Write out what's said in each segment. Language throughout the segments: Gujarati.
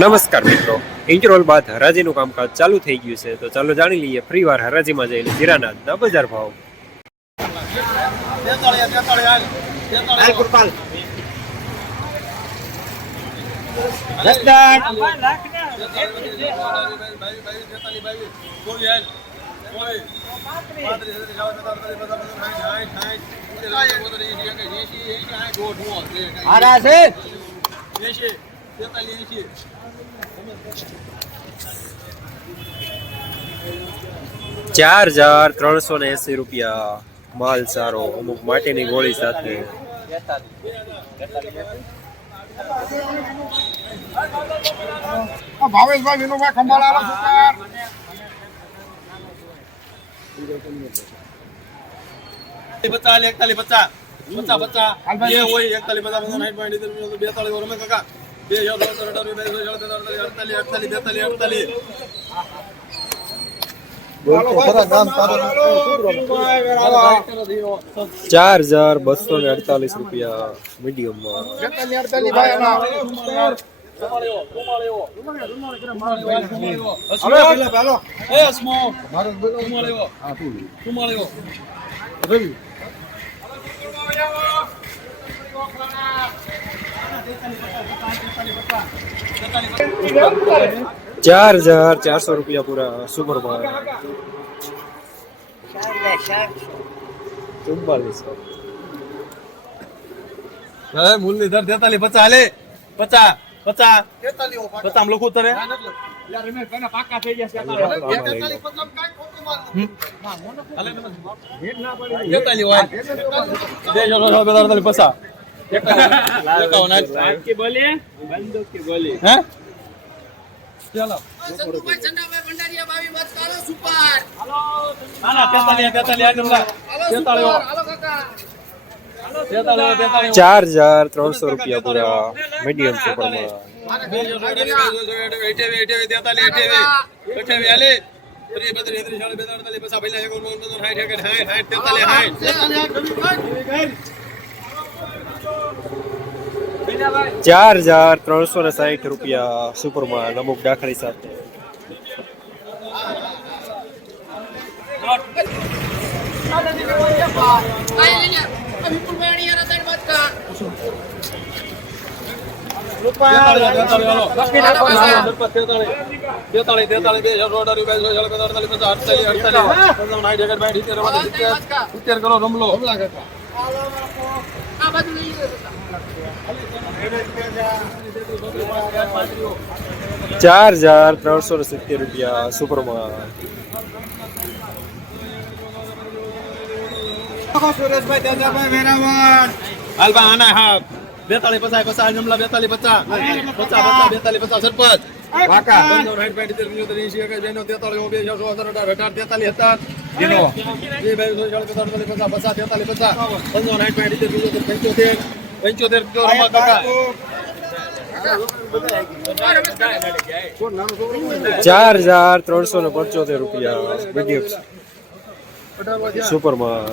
નમસ્કાર મિત્રો. ઇન્ટરવલ બાદ હરાજીનું કામકાજ ચાલુ થઈ ગયું છે. તો ચાલો જાણી લઈએ ફ્રી વાર હરાજીમાં જઈને જીરાના બજાર ભાવ. આરા છે? ચાર હજાર ત્રણસો ને એસી રૂપિયા માલ સારો અમુક માટીની ગોળી સાથે. આ ભાવેશભાઈ વિનુભાઈ ખંભાળા સુતાર પચાસ એકતાલીસ પચાસ. પચાસ પચાસ. બે હોય એકતાલીસ પચાસ પચાસ સાઠ પાંઠ સિત્તેર, બેતાલીસ હોય, રમે કાકા. બે હજાર ત્રણસો અઢાર, બે હજાર અડતાલીસ, અડતાલીસ, અડતાલીસ, બેતાલીસ, અડતાલીસ. ચાર હજાર બસો ને અડતાલીસ રૂપિયા. મીડિયમમાં બેતાલી ચાર હજાર ચારસો રૂપિયા પૂરા સુપરમાં ચુમ્માલીસો. હવે મૂલની દર પચાસ હાલે. પચાસ પચાસ. પચાસ આમ લખું તારે તેતાલીસ હોય બે હજાર ત્રણસો બેતાલીસ, પચાસ એકાવન આઠ. હે ચાલો ના, ના, તેતાલીસ, તેતાલીસ, આ જમલા. તેતાલીસ હો. તેતાલીસ હો, તેતાલીસ હો. ચાર હજાર ત્રણસો રૂપિયા પૂરા મીડિયમ સુપરમાં ચાર હજાર ત્રણસો ને સાહીઠ રૂપિયા સુપરમાં અમુક દાખલી સાથે કરો રમલો ચાર હજાર ત્રણસો ને સિત્તેર રૂપિયા સુપરમાં સુરેશભાઈ તેજાભાઈ વેરાવળ. હાલ ભાઈ આના હા બેતાલીસ પચાસ પચાસ જમલા બેતાલીસ પચાસ. પચાસ પચાસ બેતાલીસ પચાસ સરપંચ. વાકા. બંધો રાઈટ અઢાર અઢાર હતા. પચાસ પચાસ તેતાલીસ પચાસ. બંધો રાઈટ પંચોતેર તો રમા કાકા ચાર હજાર ત્રણસો ને પંચોતેર રૂપિયા મીડિયમ સુપરમાં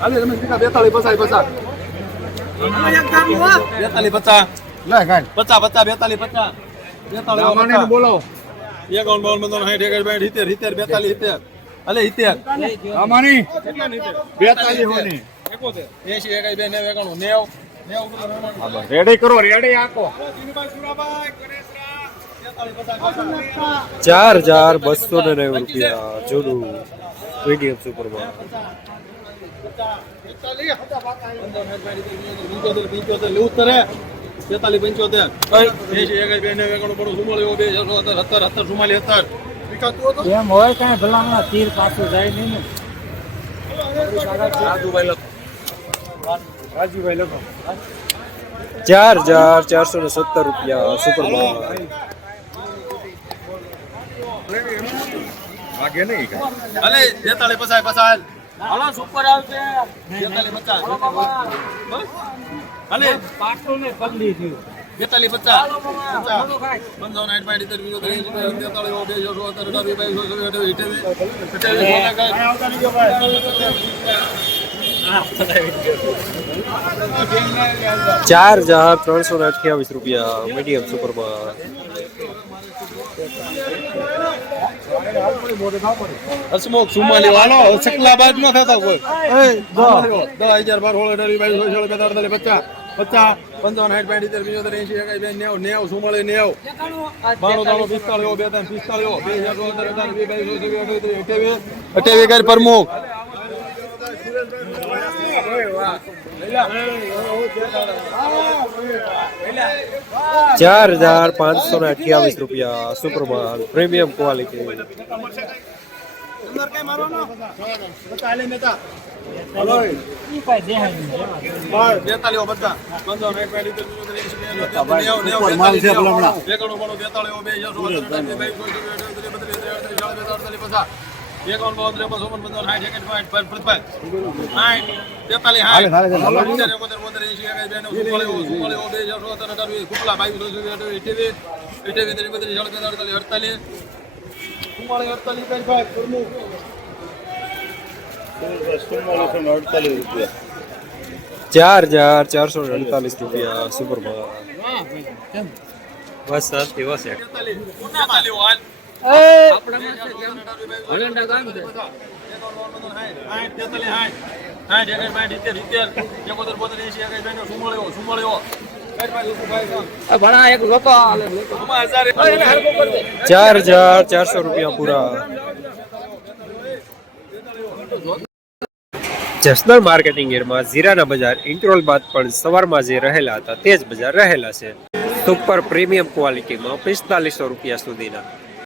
હાલે રમેશ કાકા બેતાલીસ પચાસ પચાસ બેતાલીસ પચાસ લે ગાય પચાસ પચાસ બેતાલીસ પચાસ બેતાલીસ માને બોલો એકાવન બાવન બંધો સાઠ એકાઠ બાઠ સિત્તેર સિત્તેર બેતાલીસ સિત્તેર અલે સિત્તેર આમાની બેતાલી હોની એસી બે નેવ રેડી કરો રેડી આકો ચાર હજાર બસો ને નેવું રૂપિયા જૂનું મીડિયમ સુપરમાં. તેતાલીસ પંચોતેર એમ હોય કઈ ભલામણ તીર પાછું જાય નહીં ને. રાજુભાઈ લખો. ચાર હજાર ચારસો ને સત્તર રૂપિયા સુપરમાં. વાગે નહીં ભલે તેતાલીસ પચાસ પસાય હાલો સુપર આવશે. તેતાલીસ પચાસ. ભલે પાટો ને પગલી થયું બેતાલીસ પચાસ. પંચાવન સાઠ પાંચ સો ચાર હજાર ત્રણસો ને અઠ્યાવીસ રૂપિયા મીડિયમ સુપરમાં હસમુખ સુમાલી વાલો સકલાબાદમાં થતા કોઈ. દસ હજાર બાર સોળ અઢાર વીસ બાવીસ ચોવીસ અડતાલીસ અડતાલીસ પચાસ પચાસ પંચાવન સાઠ પાંચ સિત્તેર પંચોતેર એસી એકાઈ બે નેવ નેવ સુમાલી નેવ. બાણું ત્રાણું પિસ્તાળીસ બે ત્રણ પિસ્તાળીસ બે હજાર ચોતેર અઢાર બાવીસ અઠ્યાવીસ. અઠ્યાવીસ પ્રમુખ ચાર હજાર પાંચસો ને અઠ્યાવીસ રૂપિયા સુપરમાલ પ્રીમિયમ ક્વોલિટી. એકાવન બાવન ત્રેપન ચોપન પંચાવન સાઠ પચપન સાઠ સાઠ સિત્તેર એકોતેર બોતેર એંશી એકાઈ બે નેવ સુમાલી સુમાલી બે હજાર સોળ અઢાર અઢાર વીસ કુપલા બાવીસ ચોવીસ અઠ્યાવીસ અઠ્યાવીસ ત્રીસ બત્રીસ ચાલીસ અડતાલીસ અડતાલીસ. સુમાલી અડતાલીસ કઈ ભાઈ પ્રમુખ ચાર હજાર ચારસો અડતાલીસ રૂપિયા સુપરમાં બસ ચાર હજાર ચારસો રૂપિયા પૂરા. જસનલ માર્કેટિંગ એરમાં ઝીરાના બજાર ઇન્ટ્રોલ બાદ પણ સવારમાં જે રહેલા હતા તે જ બજાર રહેલા છે. સુપર પ્રીમિયમ ક્વોલિટીમાં પિસ્તાલીસો રૂપિયા સુધીના.